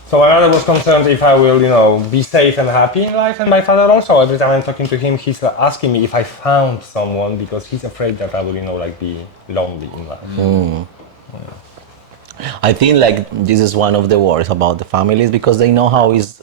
So my mother was concerned if I will, you know, be safe and happy in life, and my father also. Every time I'm talking to him, he's asking me if I found someone because he's afraid that I will, you know, like be lonely in life. I think like this is one of the worries about the families because they know how is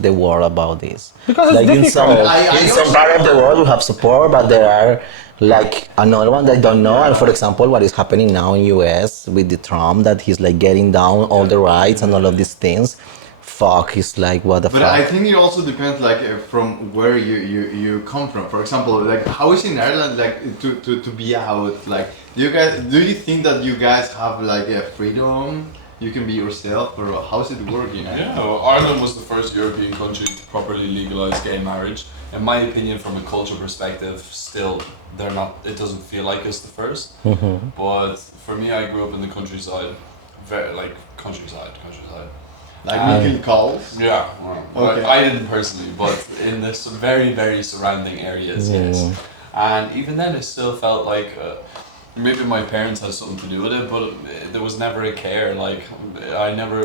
the world about this. Because it's like in difficult. some part of the world you have support, but there are Like another one that I don't know, and for example, what is happening now in US with the Trump, that he's like getting down all the rights and all of these things. Fuck, he's like, what the But fuck? I think it also depends like from where you come from. For example, like how is in Ireland like to be out? Like do you think that you guys have like a freedom? You can be yourself, or how's it working? Yeah, well, Ireland was the first European country to properly legalise gay marriage. In my opinion, from a culture perspective, still they're not. It doesn't feel like it's the first. But for me, I grew up in the countryside, very like countryside. Like making calls? Yeah, well, Okay. I didn't personally, but in the very surrounding areas, yes. And even then, it still felt like maybe my parents had something to do with it, but there was never a care. Like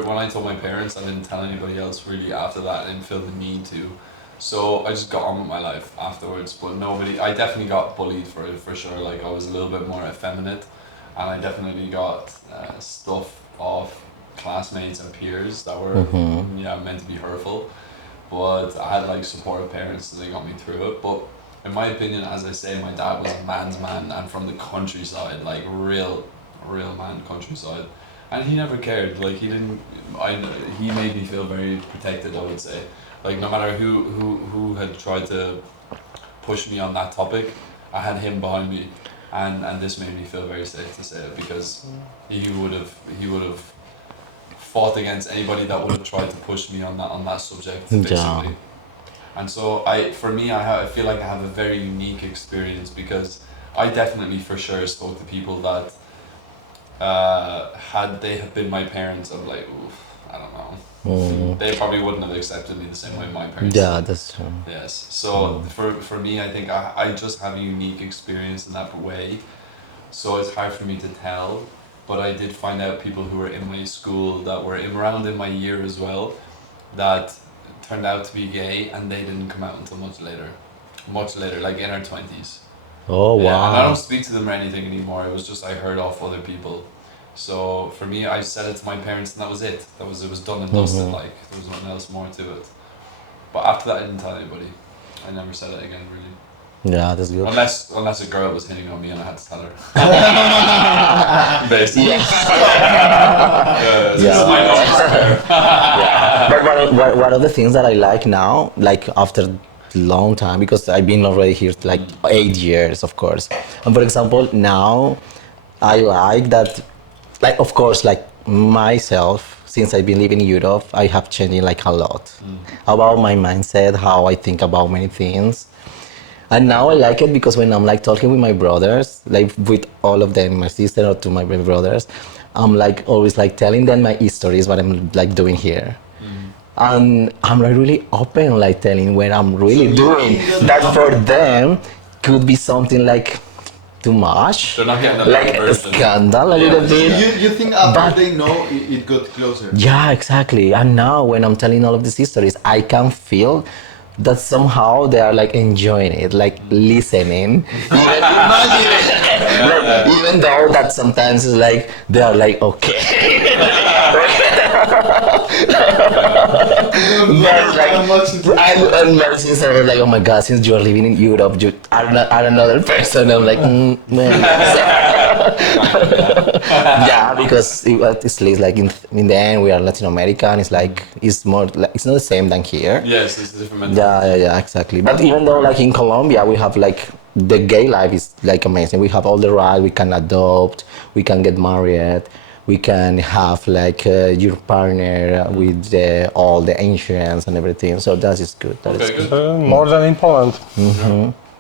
when I told my parents, I didn't tell anybody else really after that. I didn't feel the need to. So I just got on with my life afterwards. But I definitely got bullied for it for sure. Like I was a little bit more effeminate, and I definitely got stuff off classmates and peers that were meant to be hurtful, but I had like supportive parents, so they got me through it. But in my opinion, as I say, my dad was a man's man and from the countryside, like real man countryside, and he never cared. Like he made me feel very protected, I would say. Like no matter who had tried to push me on that topic, I had him behind me, and this made me feel very safe to say it, because he would have fought against anybody that would have tried to push me on that subject, basically. And so I feel like I have a very unique experience, because I definitely for sure spoke to people that had they have been my parents, I'm like, oof, I don't know. They probably wouldn't have accepted me the same way my parents did. That's true. Yes. So for me, I think I just have a unique experience in that way. So it's hard for me to tell. But I did find out people who were in my school that were around in my year as well, that turned out to be gay, and they didn't come out until much later, like in our 20s. Oh wow. Yeah, and I don't speak to them or anything anymore. It was just I heard off other people. So for me, I said it to my parents, and that was it. It was done and dusted. Like there was nothing else more to it. But after that, I didn't tell anybody. I never said it again, really. Yeah, that's good. Unless a girl was hitting on me and I had to tell her. Basically. But one of the things that I like now, like after long time, because I've been already here like 8 years, of course. And for example, now I like that, like of course, like myself, since I've been living in Europe, I have changed like a lot about my mindset, how I think about many things. And now I like it because when I'm like talking with my brothers, like with all of them, my sister or to my brothers, I'm like always like telling them my histories, what I'm like doing here. And I'm like really open, like telling what I'm really doing. That for them could be something like too much. They're not getting the like a version. scandal a little bit. You think after they know it got closer? Yeah, exactly. And now when I'm telling all of these histories, I can feel that somehow they are like enjoying it, like listening. Even though that sometimes is like they are like okay. But like I'm not sincere, like oh my god, since you are living in Europe, you are not are another person. I'm like man. Yeah, because it's like in the end we are Latin American. It's like it's more like it's not the same than here. Yes, it's a different mentality. Yeah, exactly. But even though like in Colombia we have like the gay life is like amazing. We have all the rights. We can adopt. We can get married. We can have like your partner with all the insurance and everything. So that is good. That is good. More than in Poland.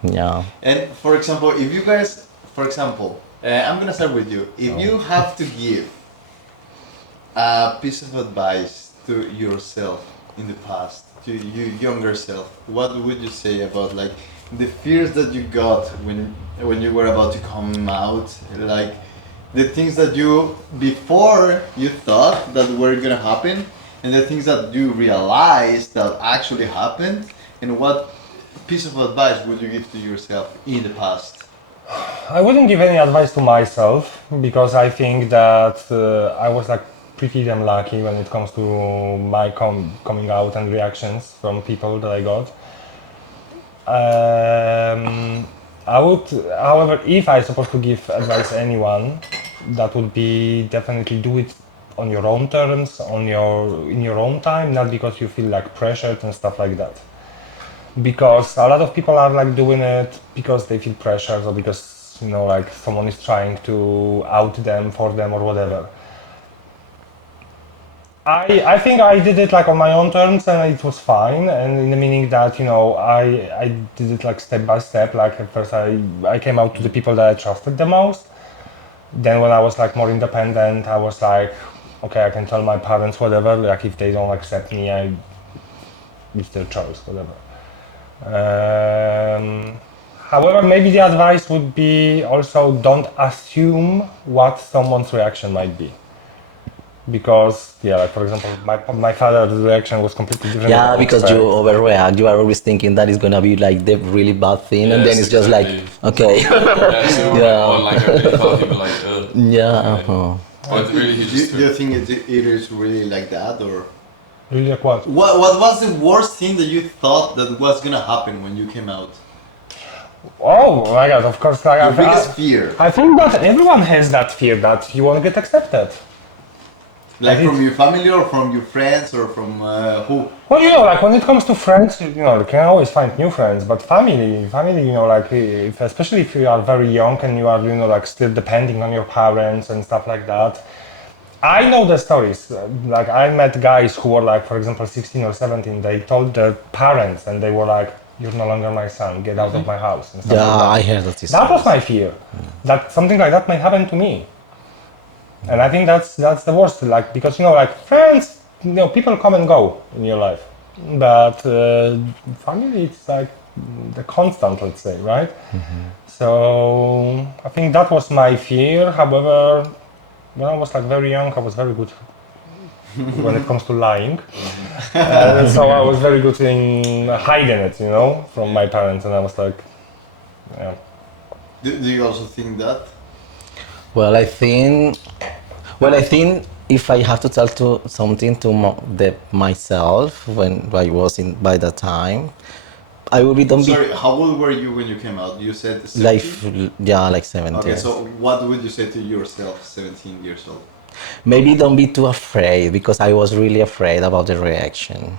Yeah. And for example, if you guys, I'm gonna start with you. If you have to give a piece of advice to yourself in the past, to your younger self, what would you say about like the fears that you got when you were about to come out, like the things that you before you thought that were gonna happen, and the things that you realized that actually happened, and what piece of advice would you give to yourself in the past? I wouldn't give any advice to myself because I think that I was like pretty damn lucky when it comes to my coming out and reactions from people that I got. I would, however, if I supposed to give advice to anyone, that would be definitely do it on your own terms, in your own time, not because you feel like pressured and stuff like that. Because a lot of people are like doing it because they feel pressured or because like someone is trying to out them for them or whatever. I think I did it like on my own terms and it was fine, and in the meaning that I did it like step by step. Like at first I came out to the people that I trusted the most. Then when I was like more independent, I was like, okay, I can tell my parents whatever. Like if they don't accept me, it's their choice, whatever. However, maybe the advice would be also don't assume what someone's reaction might be. Because like for example, my father's reaction was completely different. Yeah, than because I you expect. overreact. You are always thinking that is gonna be like the really bad thing, and then Yes, it's just like, exactly. okay. Yeah, so Yeah. like I really thought he'd be like, ugh. Yeah. Okay. But really, he just Do you think it is really like that, or Really like what? what was the worst thing that you thought that was gonna happen when you came out? Oh my god, of course. Like, Your biggest fear, I think that everyone has that fear that you won't get accepted. like I from did. your family or from your friends or from who? Well, like when it comes to friends, you can always find new friends. But family, like especially if you are very young and you are, like still depending on your parents and stuff like that. I know the stories. Like I met guys who were like, for example, 16 or 17. They told their parents and they were like, "You're no longer my son. Get out of my house." And stuff Yeah, like that. I heard that. That was my fear. That something like that may happen to me. And I think that's the worst. Like because like friends, people come and go in your life, but family it's like the constant, let's say, right? So I think that was my fear. However, when I was like very young, I was very good when it comes to lying. So I was very good in hiding it, from my parents, and I was like, yeah. Do you also think that? Well, I think if I have to tell to something to myself when I was in by that time, I would be don't Sorry, how old were you when you came out? You said be like 17? like 17. Okay, so what would you say to yourself, 17 years old? Maybe don't be too afraid because I was really afraid about the reaction.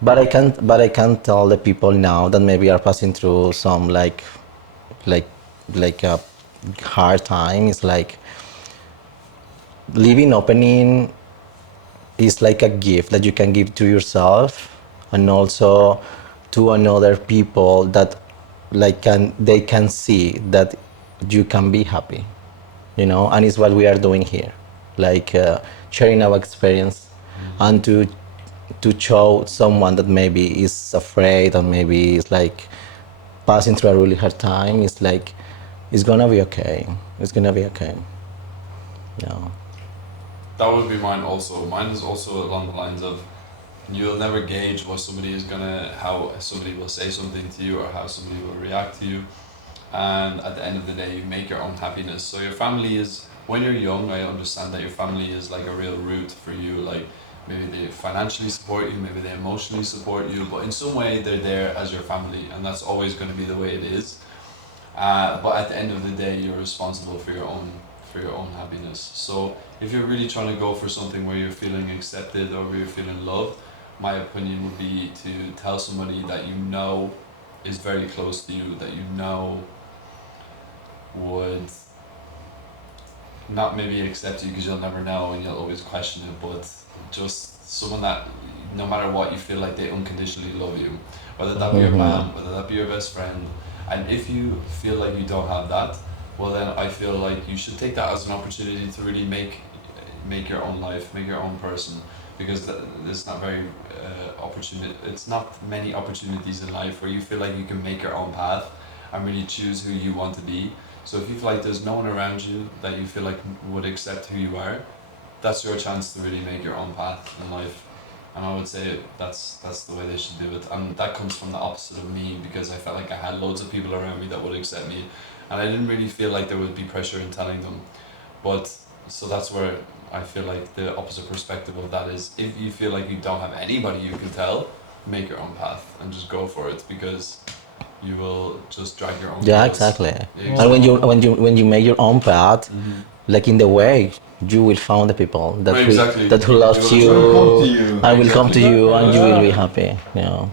But I can't tell the people now that maybe are passing through some like a hard time. It's like living opening is like a gift that you can give to yourself and also to another people that they can see that you can be happy, and it's what we are doing here, like sharing our experience and to show someone that maybe is afraid or maybe is like passing through a really hard time. It's like it's gonna be okay. It's gonna be okay. Yeah. That would be mine also. Mine is also along the lines of you'll never gauge what somebody is how somebody will say something to you or how somebody will react to you. And at the end of the day, you make your own happiness. So your family is, when you're young, I understand that your family is like a real root for you. Like maybe they financially support you, maybe they emotionally support you, but in some way they're there as your family, and that's always going to be the way it is. But at the end of the day, you're responsible for your own happiness. So if you're really trying to go for something where you're feeling accepted or where you're feeling loved, my opinion would be to tell somebody that you know is very close to you, that you know would not maybe accept you because you'll never know and you'll always question it, but just someone that no matter what you feel like they unconditionally love you, whether that be your mom, whether that be your best friend. And if you feel like you don't have that, well then I feel like you should take that as an opportunity to really make your own life, make your own person, because there's not very it's not many opportunities in life where you feel like you can make your own path and really choose who you want to be. So if you feel like there's no one around you that you feel like would accept who you are, that's your chance to really make your own path in life. And I would say that's the way they should do it. And that comes from the opposite of me, because I felt like I had loads of people around me that would accept me, and I didn't really feel like there would be pressure in telling them. But so that's where I feel like the opposite perspective of that is, if you feel like you don't have anybody you can tell, make your own path and just go for it, because you will just drag your own. Yeah, wheels. exactly. Exactly. And when you make your own path, like in the way, you will find the people that Right, exactly. who loves They you, will come to you. and will come to Exactly. you, and you will be happy. Yeah.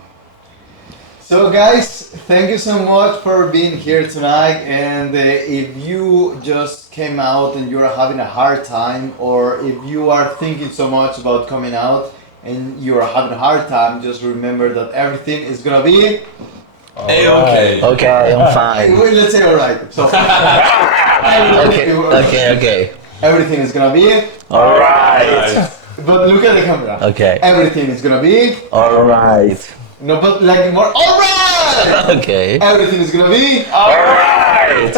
So guys, thank you so much for being here tonight. And if you just came out and you're having a hard time, or if you are thinking so much about coming out and you're having a hard time, just remember that everything is gonna be. A-okay. Okay, I'm fine. Wait, let's say alright. So Okay. everything is gonna be. All right. But look at the camera. Okay. Everything is gonna be. All right. No, but like more. Alright. Okay. Everything is gonna be. Alright!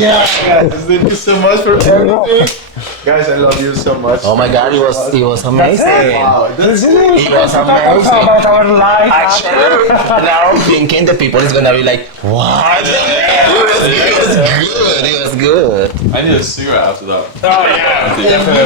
Yeah, guys, thank you so much for everything. Guys, I love you so much. Oh my god, it was amazing! Wow, that's it. It was amazing! About our life. Actually, now I'm thinking the people is gonna be like, what? It was good! I need a cigarette after that. Oh yeah, definitely.